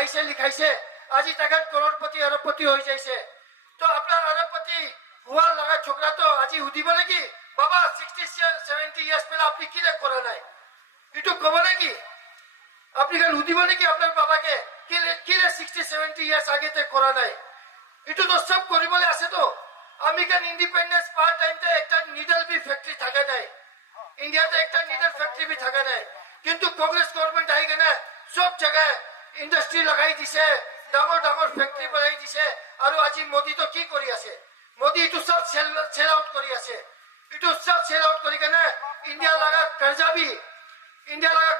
পঢ়াইছে লিখাইছে আজি তাকাত কৰৰপতি আৰবপতি হৈ যাইছে তো আপনার আরবপতি হুয়ার লাগা ছোকরা তো আজি হুদিব নাকি বাবা 60-70 ইয়ার্স পেলে আপনি কিলে করা নাই একটু কব নাকি আপনি কেন হুদিব নাকি আপনার বাবাকে কিলে 60-70 ইয়ার্স আগেতে করা নাই একটু তো সব করিবলে আছে তো আমি কেন ইন্ডিপেন্ডেন্স পাওয়ার টাইমতে একটা নিডল বি ফ্যাক্টরি থাকে নাই ইন্ডিয়াতে একটা নিডল ফ্যাক্টরি বি থাকে নাই কিন্তু কংগ্রেস গভর্নমেন্ট আই কেনে সব জায়গায় ইন্ডাস্ট্রি লাগাই দিছে ডাঙর ডাঙর ফ্যাক্টরি বনাই দিছে আৰু আজি মোদি তো কি কৰি আছে মোদি ইটো সব সেল আউট কৰি আছে ইটো সব সেল আউট কৰি কেনে ইন্ডিয়া লাগা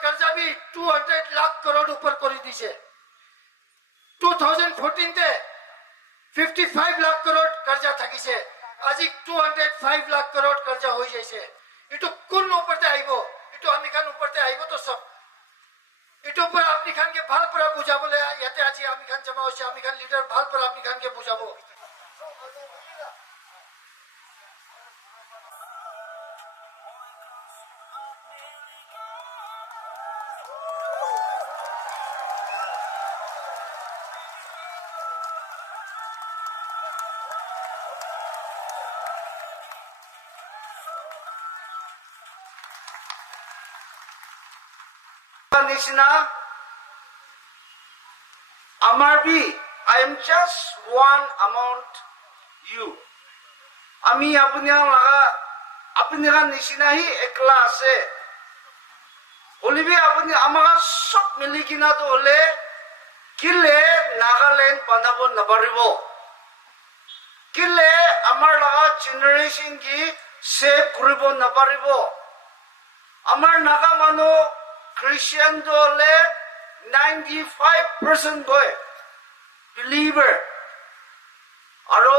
कर्जा भी 200 लाख करोड़ ऊपर कर दिसे 2014 তে 55 लाख करोड़ कर्जा থাকিছে আজি 205 लाख करोड़ कर्जा হৈ যাইছে ইটো কোন উপরতে আইবো ইটো আমি খান উপরতে আইবো তো সব ইটো উপর আপনি খান কে ভাল পৰা বুঝাবলে ইয়াতে আজি আমি খান জমা হইছে আমি খান লিডার ভাল পৰা আপনি খান কে বুঝাবো Nishina, Amarbi, I am just one among you. Ami apni nishina hi ekla ase. Olibi apni amaga sob milikina to ole kile Nagaland panabo nabaribo. Kile amar laga generation ki save kuribo nabaribo. Amar naga mano Christian dole 95% boy believer aro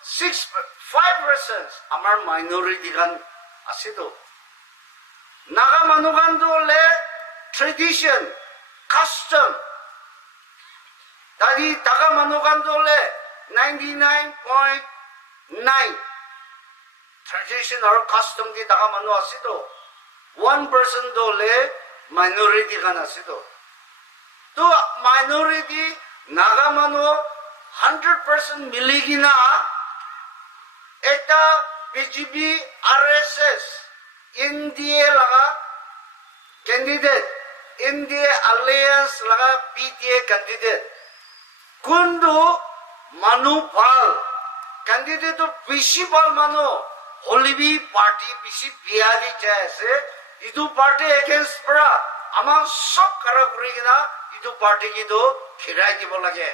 5% amar minority gan asido naga manugan dole tradition custom tadi taga manugan dole 99.9 tradition aro custom di taga manu asido 1% dole minority kan asido to minority naga mano 100% miligina eta BJP RSS India laga candidate India alliance laga PTA candidate kundu manu bal candidate to bishi bal mano holibi party bishi biagi jaise idu party against pra amang sok kara kurigina idu party ki do khirai dibo lage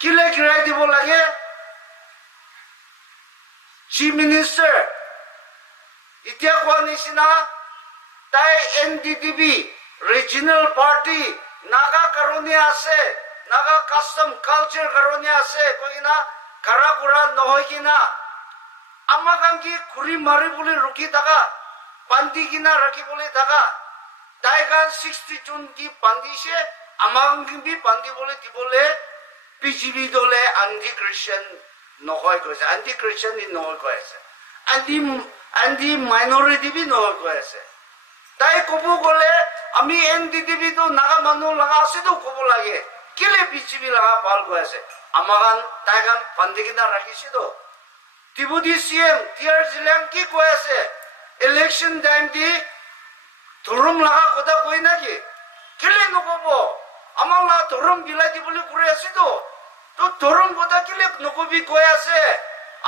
kile khirai dibo lage chief minister itia kwa nishina tai NDTV regional party naga karone ase naga custom culture karone ase koina kara kura nohoi kina amagan ki kuri mari boli ruki taka pandi kina raki boli taka daigan 60 June ki pandi se amagan ki bi pandi boli di bole PGB dole anti Christian nohoi koise anti Christian ni nohoi koise anti minority bi nohoi koise dai kobo gole ami NDTV to naga manu laga ase to kobo lage kile PGB laga pal koise amagan daigan pandi kina raki se to Deputy CM Tiar Zilang ki koi ase election time di thorum laga koda koi na ki kile nokobo amala thorum bilai di boli kure ase to thorum koda kile nokobi koi ase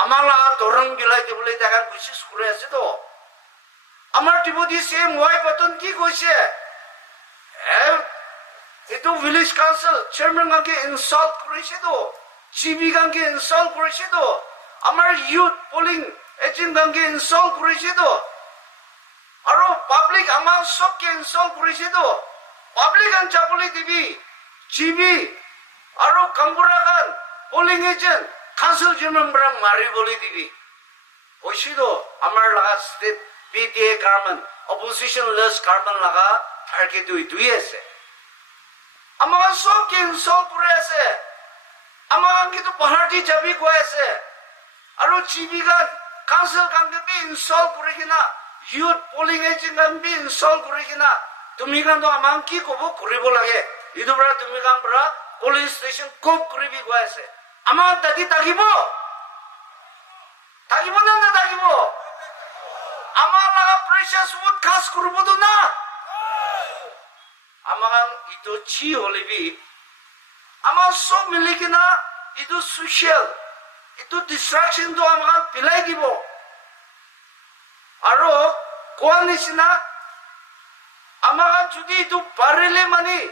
amala thorum bilai di boli dagan koshis kure ase to amar Deputy CM wai patun ki koise eto village council chairman ganke insult korise to CB ganke insult korise to আমার youth polling agent gange install করেছে তো আর public আমার সবকে install করেছে তো public আন চাপলি দিবি GB আর কামবুরা গান polling agent council member মারি বলি দিবি হইছি তো আমার লাগা state PTA Karman opposition less Karman লাগা থার্কে দুই আছে আমার সবকে ইনস্টল করে আছে আমার কিন্তু পাহাড়ি যাবি কই আছে আৰু চিবি গান কাউন্সিল গানকে বি ইনস্টল কৰি কিনা ইউথ পোলিং এজেন্ট গান বি ইনস্টল কৰি কিনা তুমি গান আমাক কি কব কৰিব লাগে Itu bra tumi kan bra police station kop kuri bi gua ase. Ama tadi tagibo. Tagibo na tagibo. Ama laga precious wood khas kurubo do na. Ama kan itu chi hole bi. Ama so miliki na itu social. Itu distraction to ama kan pilai dibo. Aro koan nisina ama kan judi itu parile mani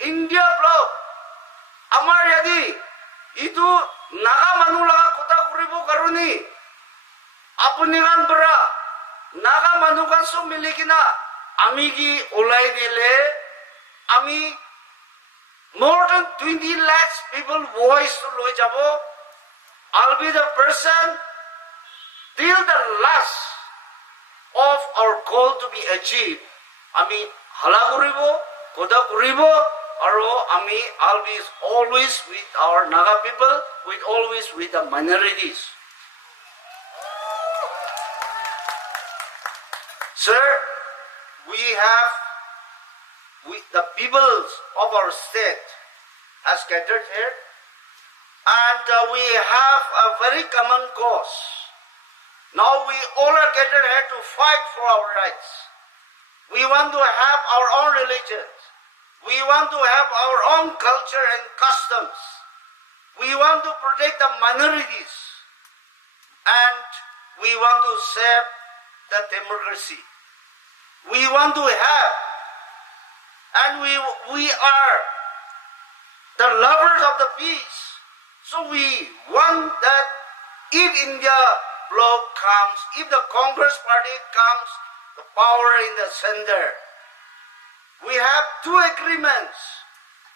India block amar yadi itu naga manu laga kota kuribo karuni apuni kan bra naga manu kan so miliki na ami ki olai dile ami more than 20 lakhs people voice to loi jabo. I'll be the person till the last of our goal to be achieved. Ami hala kuribo, koda kuribo, aro ami I'll be always with our Naga people, always with the minorities. Sir, the peoples of our state has gathered here, and we have a very common cause. Now we all are gathered here to fight for our rights. We want to have our own religions. We want to have our own culture and customs. We want to protect the minorities. And we want to save the democracy. We want to have, and we are the lovers of the peace. So we want that if India bloc comes, if the Congress party comes, the power in the center. We have two agreements,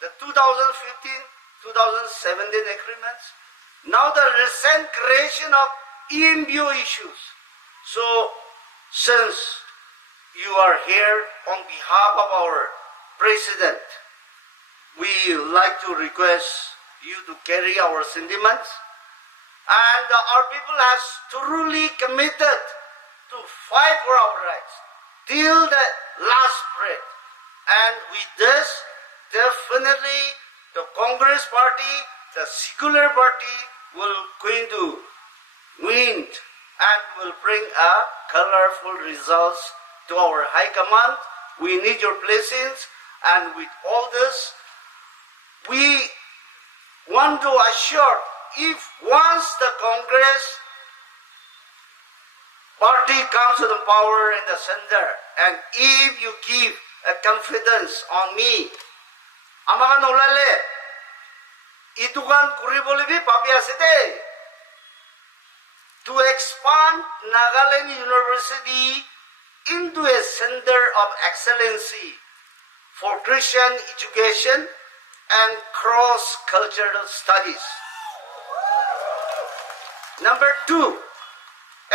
the 2015-2017 agreements, now the recent creation of EMBO issues. So, since you are here on behalf of our President, we like to request you to carry our sentiments. And our people has truly committed to fight for our rights till the last breath. And with this, definitely the Congress party, the secular party will going to win and will bring a colorful results to our high command. We need your blessings, and with all this, we want to assure if once the Congress party comes to the power in the center, and if you give a confidence on me, amakan olale, itu kan kuribole bi papi asete to expand Nagaland University into a center of excellency for Christian education and cross-cultural studies. Number 2,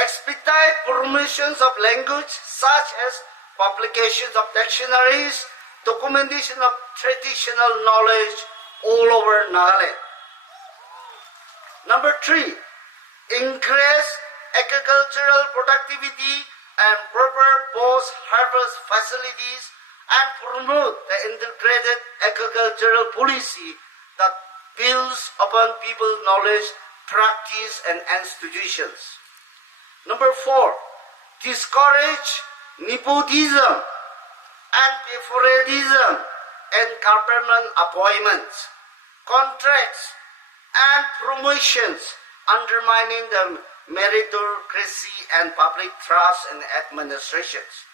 expedite promotions of language such as publications of dictionaries, documentation of traditional knowledge all over Nagaland. Number 3, increase agricultural productivity and proper post-harvest facilities and promote the integrated agricultural policy that builds upon people's knowledge, practice, and institutions. Number 4, discourage nepotism and favoritism and government appointments, contracts, and promotions, undermining the meritocracy and public trust in administrations.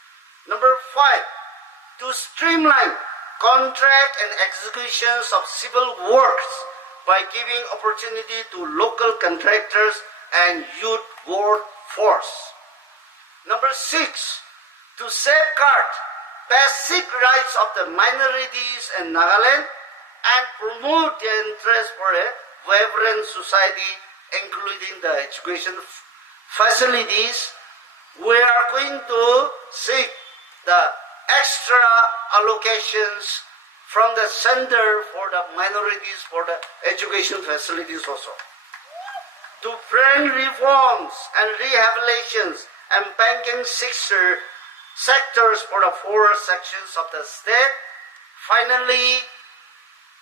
Number 5, to streamline contract and executions of civil works by giving opportunity to local contractors and youth workforce. Number 6, to safeguard basic rights of the minorities in Nagaland and promote the interest for a vibrant society, including the education facilities. We are going to seek the extra allocations from the center for the minorities for the education facilities also. To bring reforms and rehabilitations and banking sectors for the 4 sections of the state, finally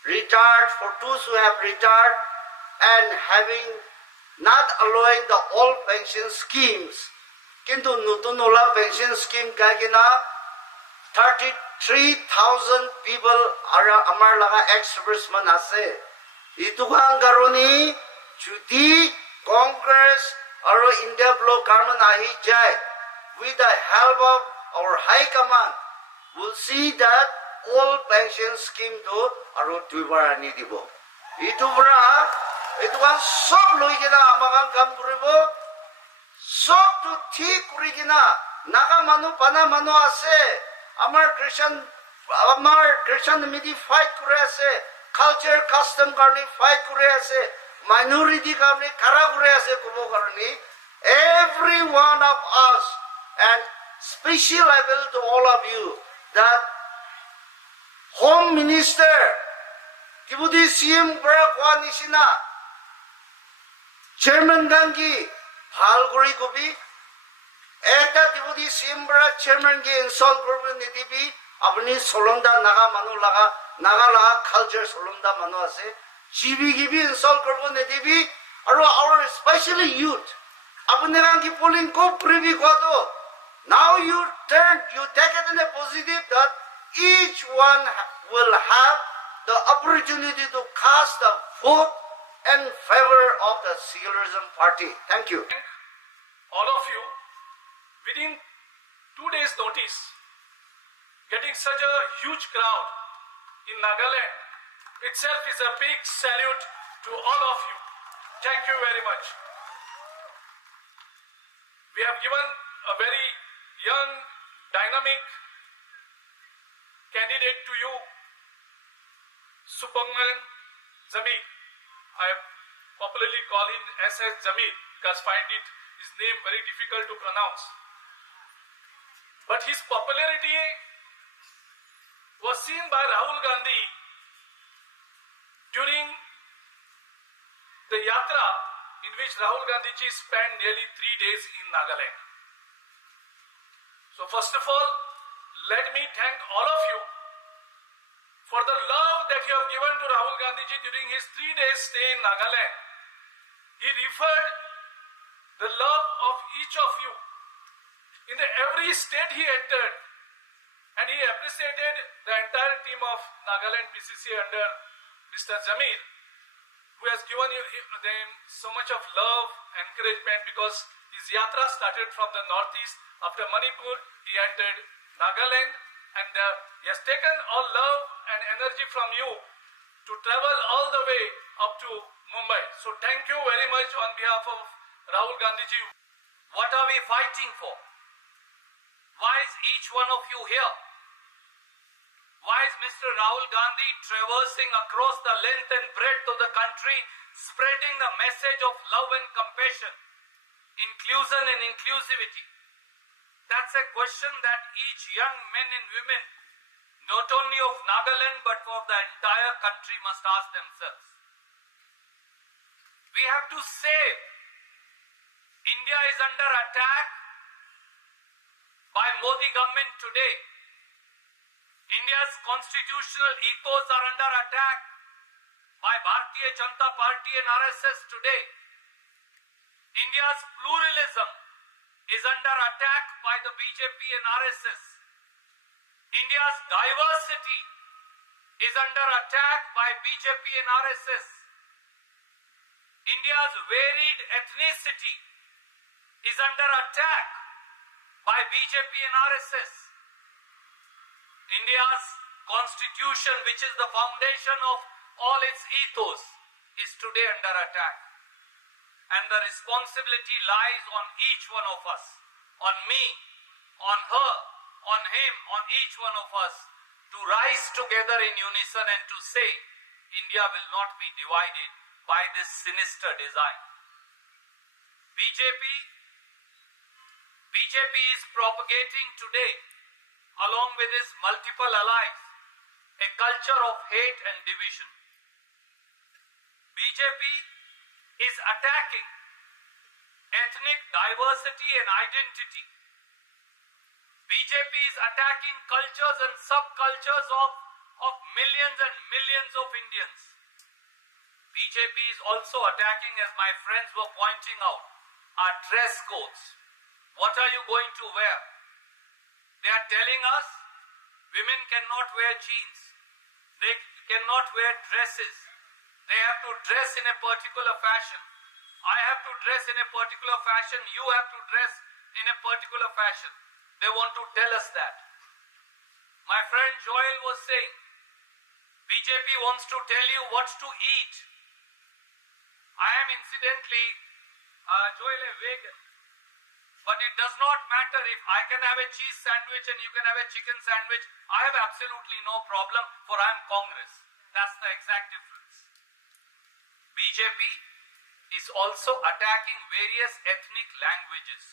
retired, for those who have retired, and having not allowing the old pension schemes. Kintu nutun ola pension scheme kagina 33,000 people are amar laga ex-servicemen ase. Itukan karoni judi Congress or India bloc government ahi jai, with the help of our high command, will see that all pension scheme do aru duibar ani dibo. Itukan sob loi kina amakan kam koribo, sob tu thik kori kina naga manu pana manu ase, amar Christian midi fight kore ase, culture custom karni fight kore ase, minority karni kara kore ase kubo karni. Every one of us, and special appeal to all of you, that Home Minister Deputy CM Barakwa Nishina Chairman Gangi Bhalgori Gobi Eta Deputy CM Barak Chairman Gi Insol Gobi Nidibi Abni Solonda Naga Manu Laga Naga Laga Culture Solonda Manu Ase Chibi Gibi Insol Gobi Nidibi our especially youth Abni Gangi polling ko privi kwato. Now you take it in a positive that each one will have the opportunity to cast a vote in favor of the secularism party. Thank you. All of you, within 2 days' notice, getting such a huge crowd in Nagaland itself is a big salute to all of you. Thank you very much. We have given a very young, dynamic candidate to you, Subramanian Jamil. I popularly call him SS Jamil because find it his name very difficult to pronounce. But his popularity was seen by Rahul Gandhi during the yatra in which Rahul Gandhi ji spent nearly 3 days in Nagaland. So first of all, let me thank all of you for the love that you have given to Rahul Gandhi ji during his 3 days stay in Nagaland. He referred the love of each of you in every state he entered, and he appreciated the entire team of Nagaland PCC under Mr. Jamil, who has given them so much of love, encouragement, because his yatra started from the northeast. After Manipur, he entered Nagaland, and he has taken all love and energy from you to travel all the way up to Mumbai. So thank you very much on behalf of Rahul Gandhi ji. What are we fighting for? Why is each one of you here? Why is Mr. Rahul Gandhi traversing across the length and breadth of the country, spreading the message of love and compassion, inclusion and inclusivity? That's a question that each young men and women, not only of Nagaland but for the entire country, must ask themselves. We have to save. India is under attack by Modi government today. India's constitutional ethos are under attack by Bharatiya Janata Party and RSS today. India's pluralism is under attack by the BJP and RSS. India's diversity is under attack by BJP and RSS. India's varied ethnicity is under attack by BJP and RSS. India's constitution, which is the foundation of all its ethos, is today under attack. And the responsibility lies on each one of us, on me, on her, on him, on each one of us, to rise together in unison and to say, India will not be divided by this sinister design. BJP is propagating today, along with its multiple allies, a culture of hate and division. BJP is attacking ethnic diversity and identity. BJP is attacking cultures and subcultures of millions and millions of Indians. BJP is also attacking, as my friends were pointing out, our dress codes. What are you going to wear? They are telling us women cannot wear jeans. They cannot wear dresses. They have to dress in a particular fashion. I have to dress in a particular fashion. You have to dress in a particular fashion. They want to tell us that. My friend Joel was saying, BJP wants to tell you what to eat. I am incidentally, Joel, a vegan. But it does not matter if I can have a cheese sandwich and you can have a chicken sandwich. I have absolutely no problem, for I am Congress. That's the exact difference. BJP is also attacking various ethnic languages.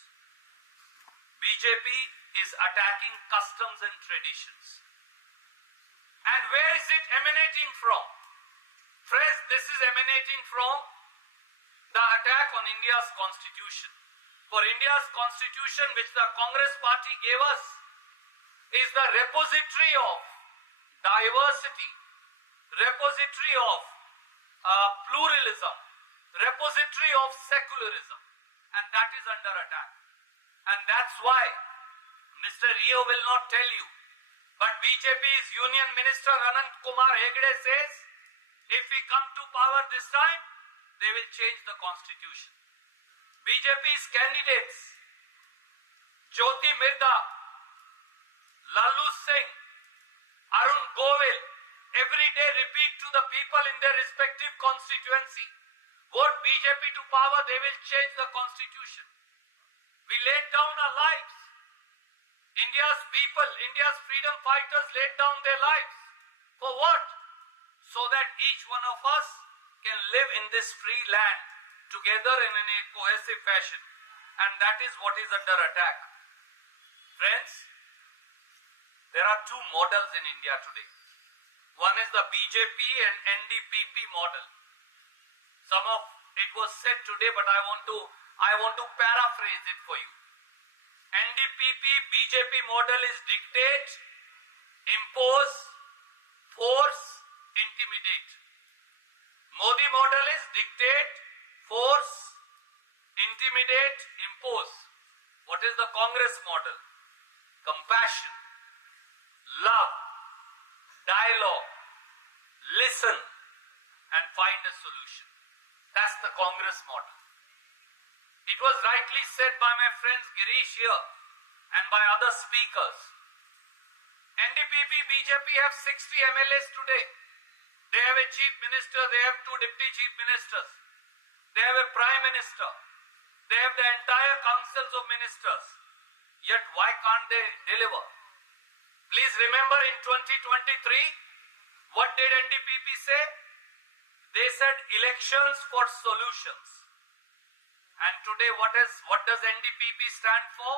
BJP is attacking customs and traditions. And where is it emanating from? Friends, this is emanating from the attack on India's constitution. For India's constitution, which the Congress party gave us, is the repository of diversity, repository of pluralism, repository of secularism, and that is under attack. And that's why Mr. Rio will not tell you, but BJP's Union Minister Anant Kumar Hegde says, if we come to power this time, they will change the constitution. BJP's candidates, Jyoti Mirda, Lalu Singh, Arun Govil, every day repeat to the people in their respective constituency, vote BJP to power, they will change the constitution. We laid down our lives. India's people, India's freedom fighters laid down their lives. For what? So that each one of us can live in this free land together and in a cohesive fashion. And that is what is under attack. Friends, there are two models in India today. One is the BJP and NDPP model. Some of it was said today, but I want to paraphrase it for you. NDPP BJP model is dictate, impose, force, intimidate. Modi model is dictate, force, intimidate, impose. What is the Congress model? Compassion, love, dialogue, listen, and find a solution. That's the Congress model. It was rightly said by my friends Girish here and by other speakers. NDPP, BJP have 60 MLAs today. They have a chief minister, they have two deputy chief ministers. They have a prime minister. They have the entire councils of ministers. Yet why can't they deliver? Please remember, in 2023, what did NDPP say? They said elections for solutions. And today what does NDPP stand for?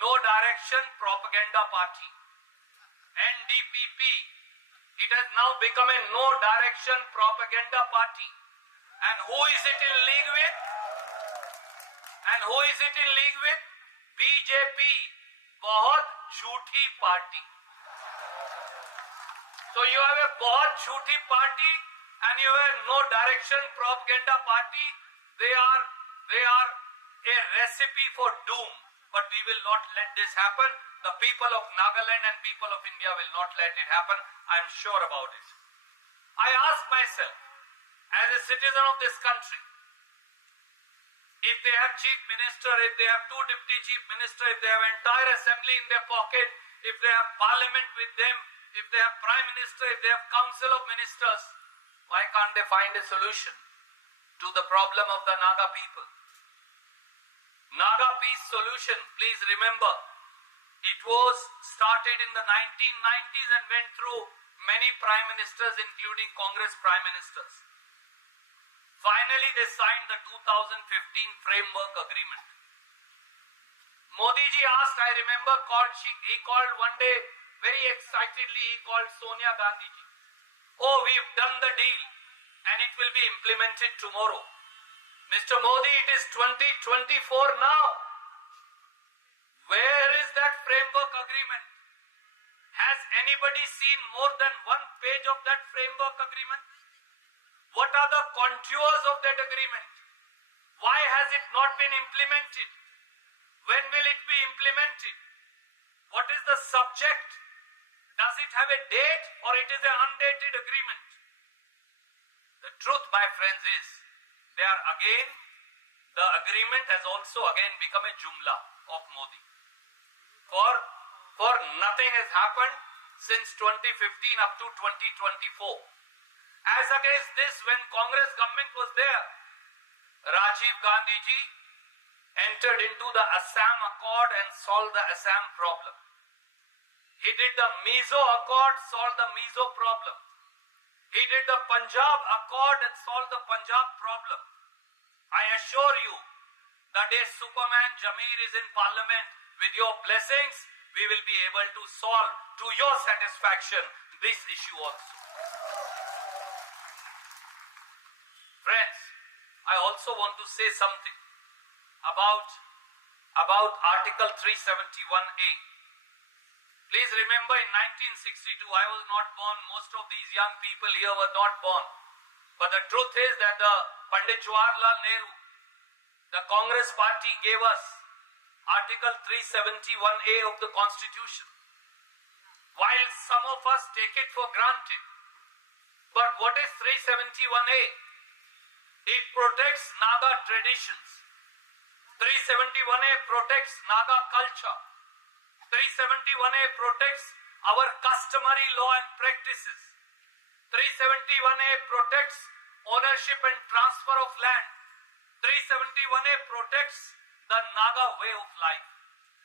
No Direction Propaganda Party. NDPP. It has now become a No Direction Propaganda Party. And who is it in league with? BJP. बहुत झूठी party. So you have a बहुत झूठी party and you have a No Direction Propaganda Party. They are a recipe for doom. But we will not let this happen. The people of Nagaland and people of India will not let it happen. I am sure about it. I ask myself, as a citizen of this country, if they have chief minister, if they have two deputy chief minister, if they have entire assembly in their pocket, if they have parliament with them, if they have prime minister, if they have council of ministers, why can't they find a solution to the problem of the Naga people? Naga peace solution, please remember, it was started in the 1990s and went through many prime ministers, including Congress prime ministers. Finally, they signed the 2015 framework agreement. Modi ji asked, I remember, he called one day, very excitedly, he called Sonia Gandhi ji. Oh, we've done the deal and it will be implemented tomorrow. Mr. Modi, it is 2024 now. Where is that framework agreement? Has anybody seen more than one page of that framework agreement? What are the contours of that agreement? Why has it not been implemented? When will it be implemented? What is the subject? Does it have a date or it is an undated agreement? The truth, my friends, is the agreement has also again become a jumla of Modi. For nothing has happened since 2015 up to 2024. As against this, when Congress government was there, Rajiv Gandhi ji entered into the Assam Accord and solved the Assam problem. He did the Mizo Accord, solved the Mizo problem. He did the Punjab Accord and solved the Punjab problem. I assure you, the day Superman Jamir is in Parliament, with your blessings, we will be able to solve to your satisfaction this issue also. Friends, I also want to say something about Article 371A. Please remember, in 1962, I was not born. Most of these young people here were not born. But the truth is that the Pandit Jawaharlal Nehru, the Congress party, gave us Article 371A of the Constitution. While some of us take it for granted. But what is 371A? It protects Naga traditions. 371A protects Naga culture. 371A protects our customary law and practices. 371A protects ownership and transfer of land. 371A protects the Naga way of life.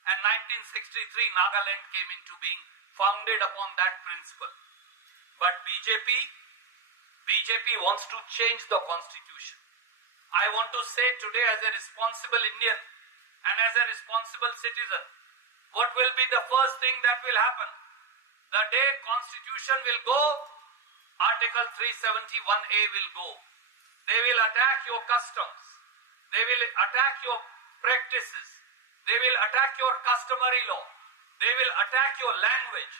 And 1963 Nagaland came into being, founded upon that principle. But BJP wants to change the constitution. I want to say today, as a responsible Indian and as a responsible citizen, what will be the first thing that will happen? The day constitution will go, Article 371A will go. They will attack your customs. They will attack your practices. They will attack your customary law. They will attack your language.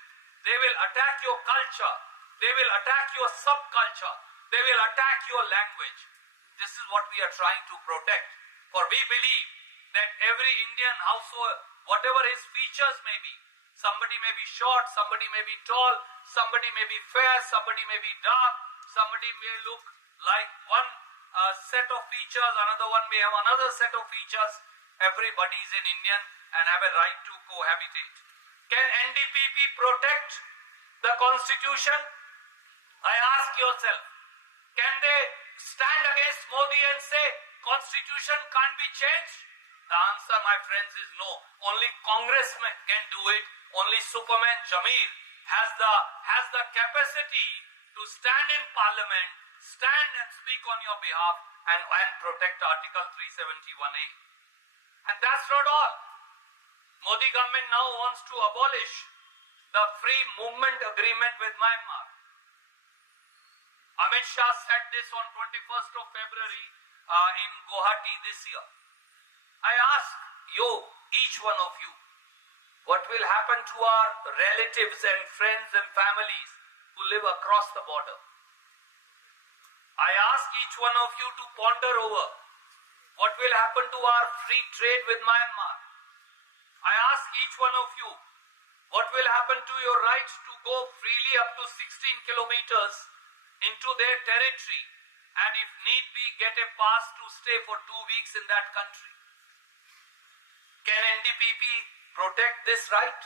They will attack your culture. They will attack your subculture. They will attack your language. This is what we are trying to protect. For we believe that every Indian household, whatever his features may be, somebody may be short, somebody may be tall, somebody may be fair, somebody may be dark, somebody may look like one set of features, another one may have another set of features. Everybody is an Indian and have a right to cohabitate. Can NDPP protect the constitution? I ask yourself, can they stand against Modi and say constitution can't be changed? The answer, my friends, is no. Only congressmen can do it. Only Superman Jamir has the capacity to stand in parliament, stand and speak on your behalf and protect Article 371A. And that's not all. Modi government now wants to abolish the free movement agreement with Myanmar. Amit Shah said this on 21st of February in Guwahati this year. I ask you, each one of you, what will happen to our relatives and friends and families who live across the border? I ask each one of you to ponder over what will happen to our free trade with Myanmar. I ask each one of you, what will happen to your right to go freely up to 16 kilometers into their territory and if need be get a pass to stay for 2 weeks in that country? Can NDPP protect this right?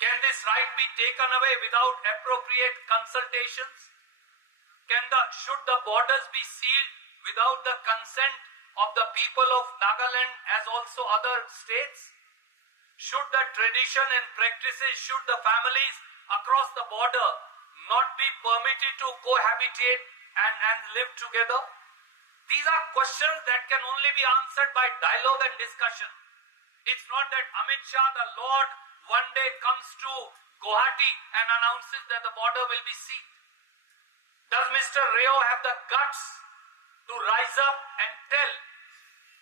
Can this right be taken away without appropriate consultations? Should the borders be sealed without the consent of the people of Nagaland as also other states? Should the tradition and practices, should the families across the border not be permitted to cohabitate and live together? These are questions that can only be answered by dialogue and discussion. It's not that Amit Shah, the Lord, one day comes to Guwahati and announces that the border will be sealed. Does Mr. Rao have the guts to rise up and tell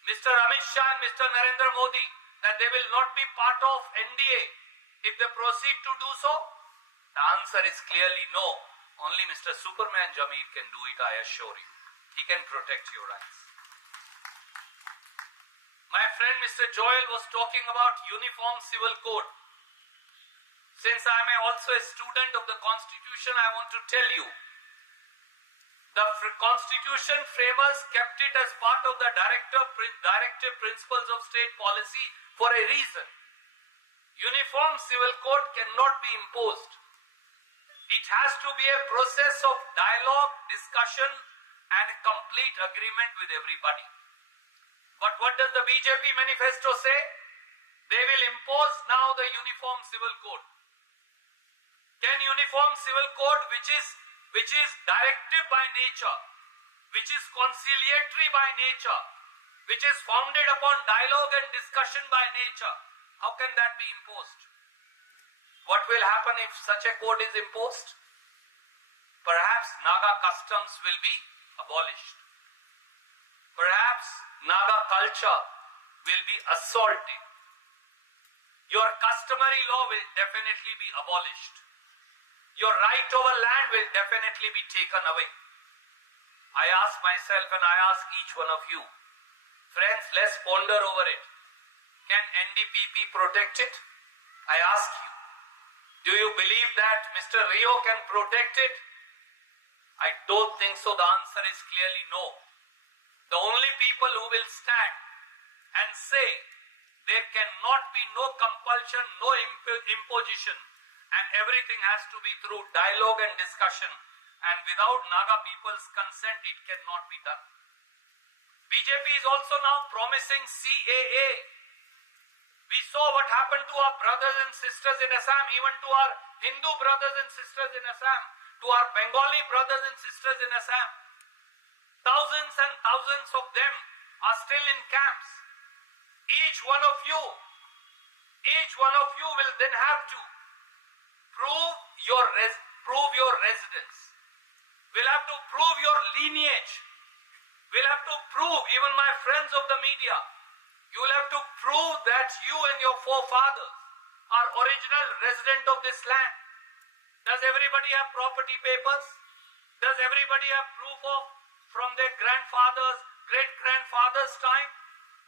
Mr. Amit Shah and Mr. Narendra Modi that they will not be part of NDA if they proceed to do so? The answer is clearly no. Only Mr. Superman Jameel can do it, I assure you. He can protect your rights. My friend Mr. Joel was talking about Uniform Civil Code. Since I am also a student of the Constitution, I want to tell you, the Constitution framers kept it as part of the directive principles of state policy for a reason. Uniform Civil Code cannot be imposed. It has to be a process of dialogue, discussion, and a complete agreement with everybody. But what does the BJP manifesto say? They will impose now the Uniform Civil Code. Can Uniform Civil Code, which is directive by nature, which is conciliatory by nature, which is founded upon dialogue and discussion by nature, how can that be imposed? What will happen if such a code is imposed? Perhaps Naga customs will be abolished. Perhaps Naga culture will be assaulted. Your customary law will definitely be abolished. Your right over land will definitely be taken away. I ask myself and I ask each one of you, friends, let's ponder over it. Can NDPP protect it? I ask you. Do you believe that Mr. Rio can protect it? I don't think so. The answer is clearly no. The only people who will stand and say there cannot be no compulsion, no imposition, and everything has to be through dialogue and discussion, and without Naga people's consent it cannot be done. BJP is also now promising CAA. We saw what happened to our brothers and sisters in Assam, even to our Hindu brothers and sisters in Assam, to our Bengali brothers and sisters in Assam. Thousands and thousands of them are still in camps. Each one of you will then have to prove your residence. We'll have to prove your lineage. We'll have to prove, even my friends of the media, you will have to prove that you and your forefathers are original resident of this land. Does everybody have property papers? Does everybody have proof of from their grandfathers, great-grandfathers' time?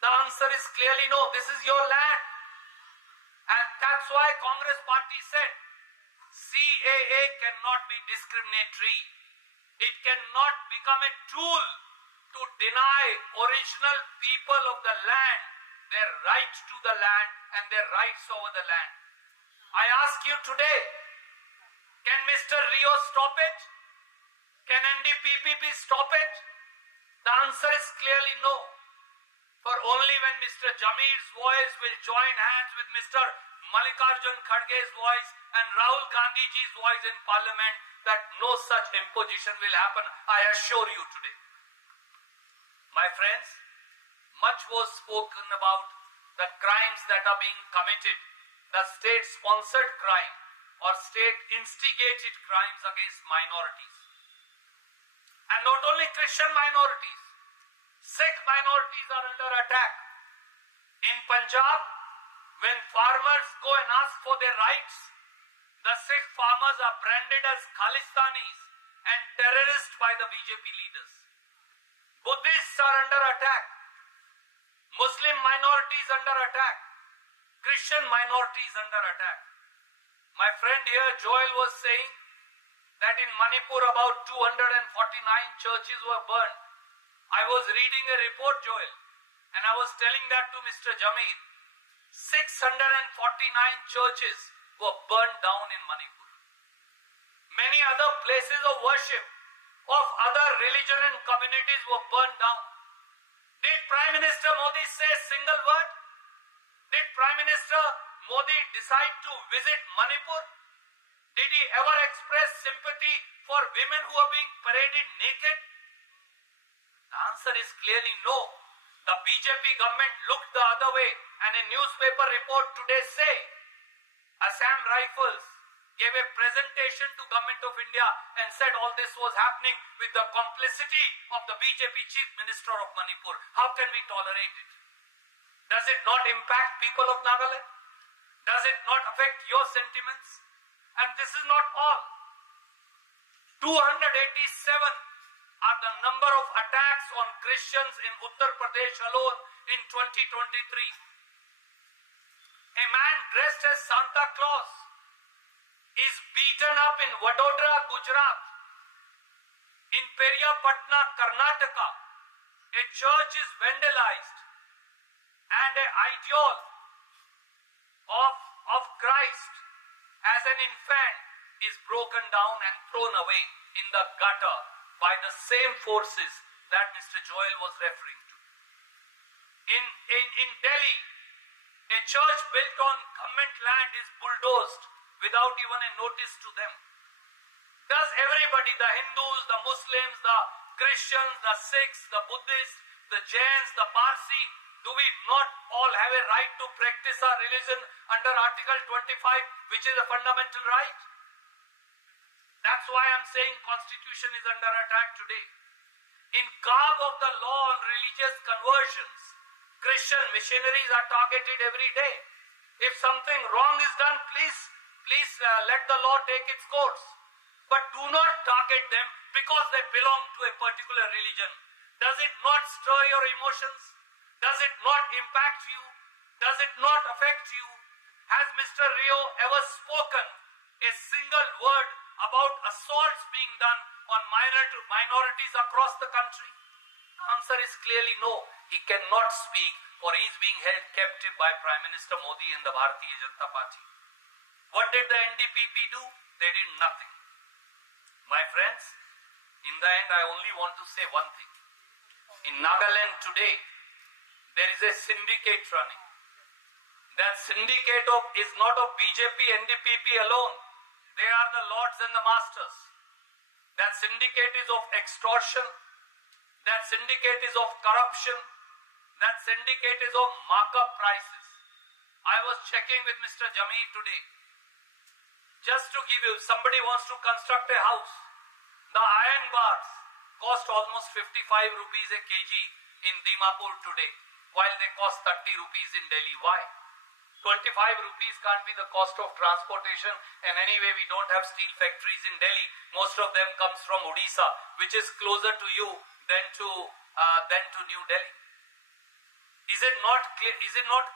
The answer is clearly no. This is your land. And that's why Congress party said CAA cannot be discriminatory. It cannot become a tool to deny original people of the land their right to the land and their rights over the land. I ask you today, can Mr. Rio stop it? Can NDPP stop it? The answer is clearly no. For only when Mr. Jameel's voice will join hands with Mr. Mallikarjun Kharge's voice and Rahul Gandhiji's voice in parliament that no such imposition will happen, I assure you today. My friends, much was spoken about the crimes that are being committed, the state-sponsored crime or state-instigated crimes against minorities. And not only Christian minorities, Sikh minorities are under attack. In Punjab, when farmers go and ask for their rights, the Sikh farmers are branded as Khalistanis and terrorists by the BJP leaders. Buddhists are under attack. Muslim minorities under attack. Christian minorities under attack. My friend here, Joel, was saying that in Manipur about 249 churches were burned. I was reading a report, Joel, and I was telling that to Mr. Jameel. 649 churches were burned down in Manipur. Many other places of worship of other religion and communities were burned down. Did Prime Minister Modi say a single word? Did Prime Minister Modi decide to visit Manipur? Did he ever express sympathy for women who are being paraded naked? The answer is clearly no. The BJP government looked the other way, and a newspaper report today say Assam Rifles gave a presentation to Government of India and said all this was happening with the complicity of the BJP Chief Minister of Manipur. How can we tolerate it? Does it not impact people of Nagaland? Does it not affect your sentiments? And this is not all. 287 are the number of attacks on Christians in Uttar Pradesh alone in 2023. A man dressed as Santa Claus is beaten up in Vadodara, Gujarat. In Periyapatna, Karnataka, a church is vandalized and an ideal of Christ as an infant is broken down and thrown away in the gutter by the same forces that Mr. Joel was referring to. In Delhi, a church built on government land is bulldozed without even a notice to them. Does everybody, the Hindus, the Muslims, the Christians, the Sikhs, the Buddhists, the Jains, the Parsi, do we not all have a right to practice our religion under Article 25, which is a fundamental right? That's why I'm saying Constitution is under attack today. In garb of the law on religious conversions, Christian missionaries are targeted every day. If something wrong is done, please let the law take its course. But do not target them because they belong to a particular religion. Does it not stir your emotions? Does it not impact you? Does it not affect you? Has Mr. Rio ever spoken a single word about assaults being done on minorities across the country? The answer is clearly no. He cannot speak, or he is being held captive by Prime Minister Modi and the Bharatiya Janata Party. What did the NDPP do? They did nothing. My friends, in the end, I only want to say one thing. In Nagaland today, there is a syndicate running. That syndicate is not of BJP, NDPP alone. They are the lords and the masters. That syndicate is of extortion. That syndicate is of corruption. That syndicate is of markup prices. I was checking with Mr. Jameel today. Just to give you, somebody wants to construct a house. The iron bars cost almost 55 rupees a kg in Dimapur today, while they cost 30 rupees in Delhi. Why? 25 rupees can't be the cost of transportation, and anyway we don't have steel factories in Delhi. Most of them comes from Odisha, which is closer to you than to New Delhi. Is it not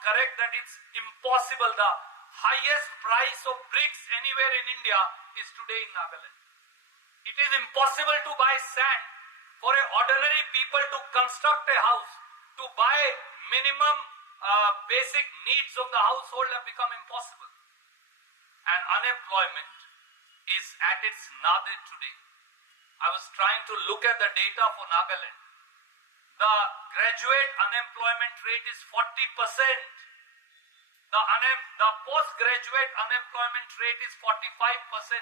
correct that it's impossible? The highest price of bricks anywhere in India is today in Nagaland. It is impossible to buy sand. For ordinary people to construct a house, to buy minimum basic needs of the household have become impossible. And unemployment is at its nadir today. I was trying to look at the data for Nagaland. The graduate unemployment rate is 40%. The postgraduate unemployment rate is 45%.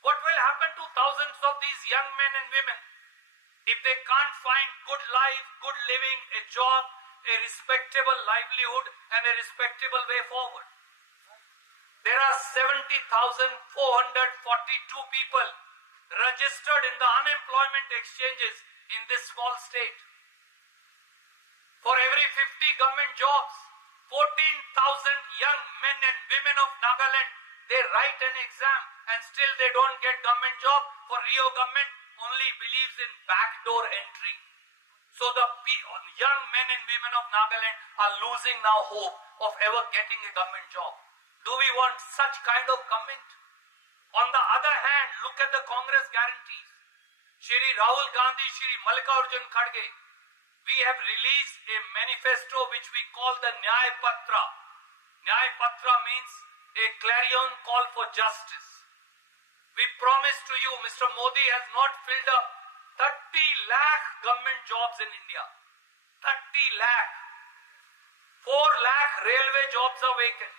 What will happen to thousands of these young men and women if they can't find good life, good living, a job, a respectable livelihood and a respectable way forward? There are 70,442 people registered in the unemployment exchanges in this small state. For every 50 government jobs, 14,000 young men and women of Nagaland, they write an exam and still they don't get government job. For Rio government only believes in backdoor entry. So the young men and women of Nagaland are losing now hope of ever getting a government job. Do we want such kind of government? On the other hand, look at the Congress guarantees. Shri Rahul Gandhi, Shri Mallikarjun Kharge, we have released a manifesto which we call the Nyay Patra. Nyay Patra means a clarion call for justice. We promise to you, Mr. Modi has not filled up 30 lakh government jobs in India. 30 lakh. 4 lakh railway jobs are vacant.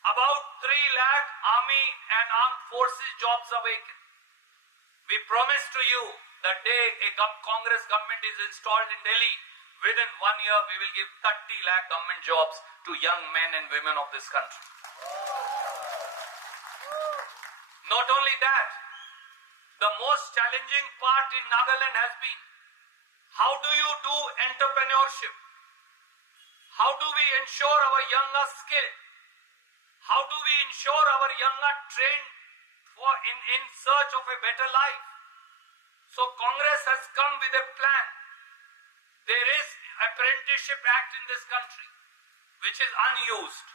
About 3 lakh army and armed forces jobs are vacant. We promise to you that day a Congress government is installed in Delhi, within 1 year we will give 30 lakh government jobs to young men and women of this country. Not only that, the most challenging part in Nagaland has been, how do you do entrepreneurship? How do we ensure our young are skilled? How do we ensure our young are trained in search of a better life. So Congress has come with a plan. There is Apprenticeship Act in this country, which is unused.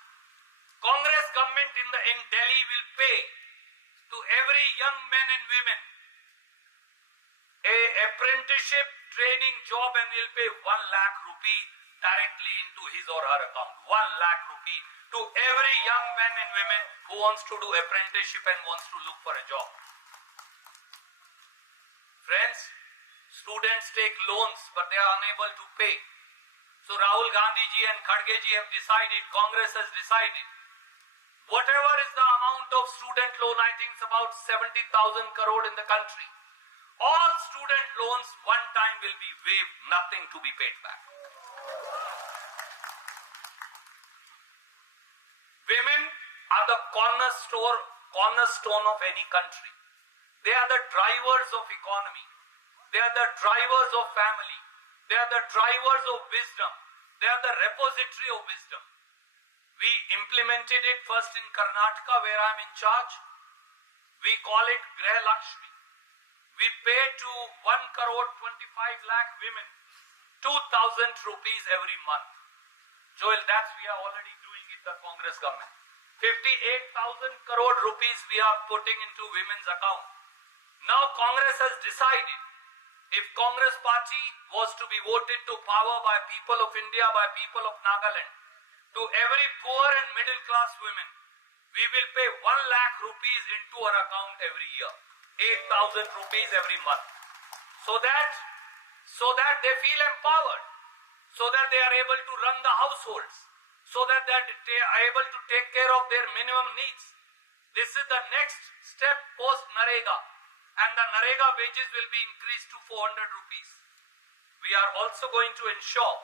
Congress government in Delhi will pay to every young man and women a apprenticeship training job, and will pay 1 lakh rupee directly into his or her account. 1 lakh rupee to every young man and women who wants to do apprenticeship and wants to look for a job. Friends, students take loans but they are unable to pay. So Rahul Gandhi ji and Khadge ji have decided, Congress has decided, whatever is the amount of student loan, I think it's about 70,000 crore in the country. All student loans one time will be waived, nothing to be paid back. Women are the cornerstone of any country. They are the drivers of economy. They are the drivers of family. They are the drivers of wisdom. They are the repository of wisdom. We implemented it first in Karnataka, where I am in charge. We call it Greh Lakshmi. We pay to 1 crore 25 lakh women 2,000 rupees every month. Joel, that's we are already doing it, the Congress government. 58,000 crore rupees we are putting into women's account. Now Congress has decided, if Congress party was to be voted to power by people of India, by people of Nagaland, to every poor and middle class women, we will pay 1 lakh rupees into her account every year. 8,000 rupees every month. So that they feel empowered. So that they are able to run the households. So that they are able to take care of their minimum needs. This is the next step post Narega. And the Narega wages will be increased to 400 rupees. We are also going to ensure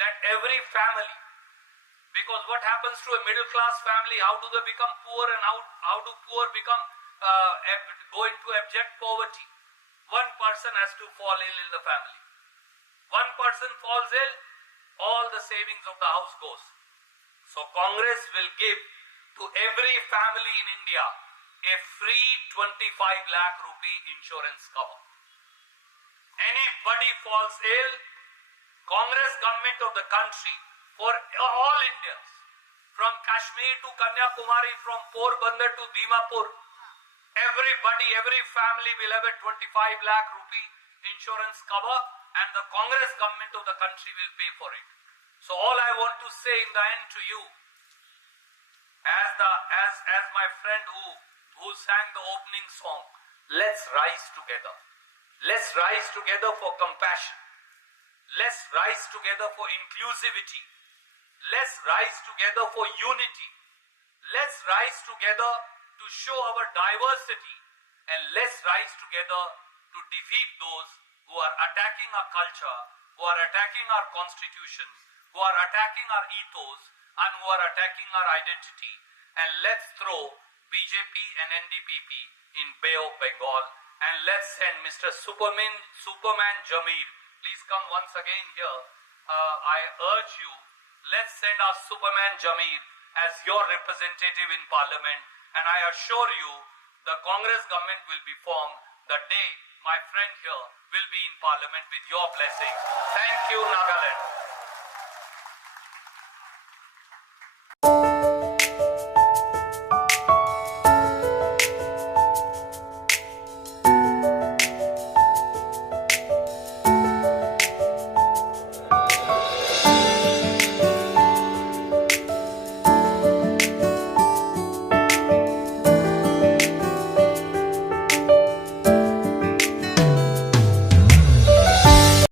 that every family, because what happens to a middle class family, how do they become poor, and how do poor become go into abject poverty? One person has to fall ill in the family. One person falls ill, all the savings of the house goes. So Congress will give to every family in India a free 25 lakh rupee insurance cover. Anybody falls ill, Congress government of the country, for all Indians, from Kashmir to Kanyakumari, from Porbandar to Dimapur, everybody, every family will have a 25 lakh rupee insurance cover, and the Congress government of the country will pay for it. So all I want to say in the end to you, as my friend who sang the opening song, let's rise together. Let's rise together for compassion. Let's rise together for inclusivity. Let's rise together for unity. Let's rise together to show our diversity, and let's rise together to defeat those who are attacking our culture, who are attacking our constitution, who are attacking our ethos, and who are attacking our identity. And let's throw BJP and NDPP in Bay of Bengal, and let's send Mr. Superman Jameel. Please come once again here. I urge you, let's send our Superman Jameel as your representative in Parliament, and I assure you the Congress government will be formed the day my friend here will be in Parliament with your blessing. Thank you, Nagaland.